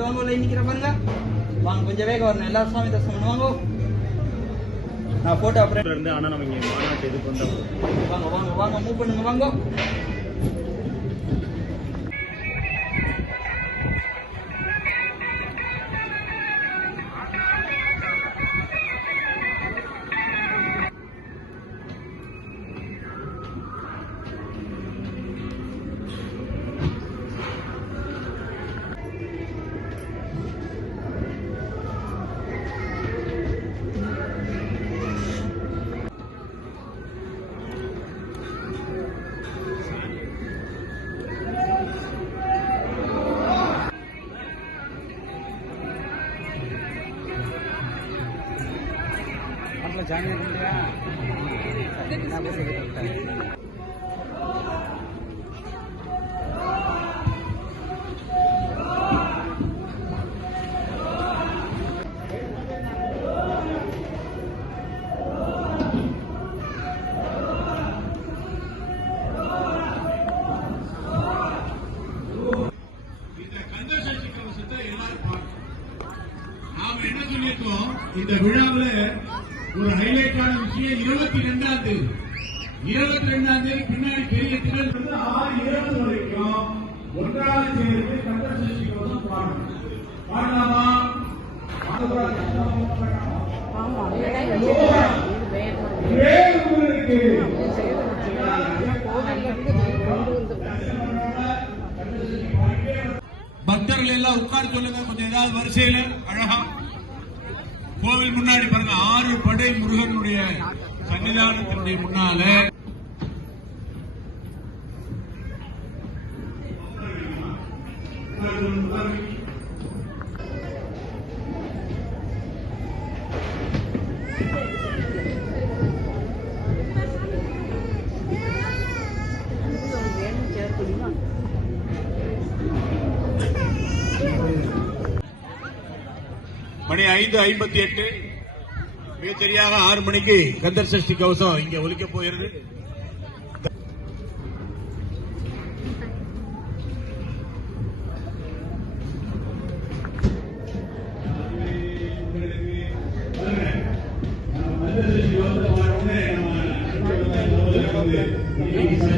வாங்க நிக்கிற பாருங்க. வாங்க கொஞ்சம் வேகம் வரணும். எல்லா சாமி தரிசனம் பண்ணுவாங்க. நான் போட்டோ அப்புறம் இருந்து ஆனா நம்ம இங்க மாநாட்டு இதுக்கு வந்தோம். வாங்க வாங்க வாங்க மூவ் பண்ணுங்க வாங்க. जाने இந்த விழாவில் ஒரு ஹைலைட்டான விஷயம் 22ஆம் தேதி பின்னாடி பெரிய திறன் 6:20 வரைக்கும் ஒன்றாக சேர்ந்து கந்தசஷ்டி கவசம் பாடலாமா? பக்தர்கள் எல்லாம் உட்கார சொல்லுங்க கொஞ்சம், ஏதாவது வரிசையில அழகா. கோவில் முன்னாடி பாருங்க, 6 படை முருகனுடைய சன்னிதானத்தினுடைய முன்னால மணி 5:58 மிகச்சரியாக 6 மணிக்கு கந்தர் சஷ்டி கவசம் இங்க ஒலிக்க போகிறது.